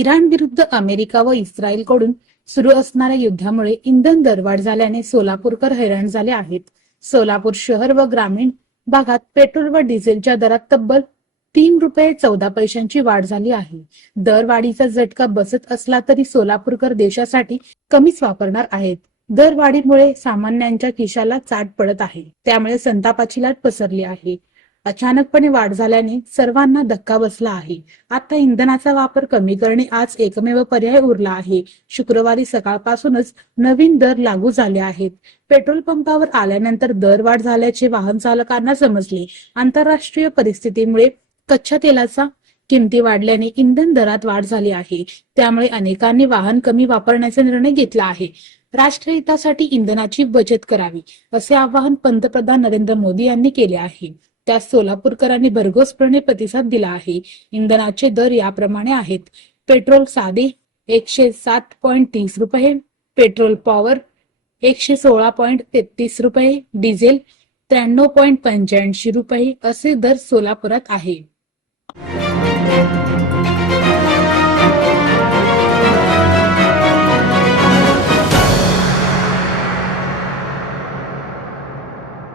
Iran विरुद्ध America व इस्रायलकडून सुरू असणाऱ्या युद्धामुळे इंधन दरवाढ झाल्याने सोलापूरकर हैराण झाले आहेत. सोलापूर शहर व ग्रामीण भागात पेट्रोल व डिझेलच्या दरात तब्बल 3 रुपये 14 पैशांची वाढ झाली आहे. दरवाढीचा झटका बसत असला तरी सोलापूरकर देशासाठी कमीच वापरणार आहेत. दरवाढीमुळे सामान्यांच्या खिशाला चाट पडत आहे. त्यामुळे संतापाची लाट पसरली आहे. अचानकपणे वाढ झाल्याने सर्वांना धक्का बसला आहे. आता इंधनाचा वापर कमी करणे आज एकमेव पर्याय उरला आहे. शुक्रवारी सकाळपासूनच नवीन दर लागू झाले आहेत. पेट्रोल पंपावर आल्यानंतर दरवाढ झाल्याचे वाहन चालकांना समजले. आंतरराष्ट्रीय परिस्थितीमुळे कच्च्या तेलाचा किमती वाढल्याने इंधन दरात वाढ झाली आहे. त्यामुळे अनेकांनी वाहन कमी वापरण्याचा निर्णय घेतला आहे. राष्ट्रहितासाठी इंधनाची बचत करावी असे आवाहन पंतप्रधान नरेंद्र मोदी यांनी केले आहे. त्यास सोलापूरकरांनी भरघोसपणे प्रतिसाद दिला आहे. इंधनाचे दर याप्रमाणे आहेत. पेट्रोल साधे 107.30 रुपये, पेट्रोल पॉवर 116.33 रुपये, डिझेल 93.85 रुपये असे दर सोलापुरात आहे.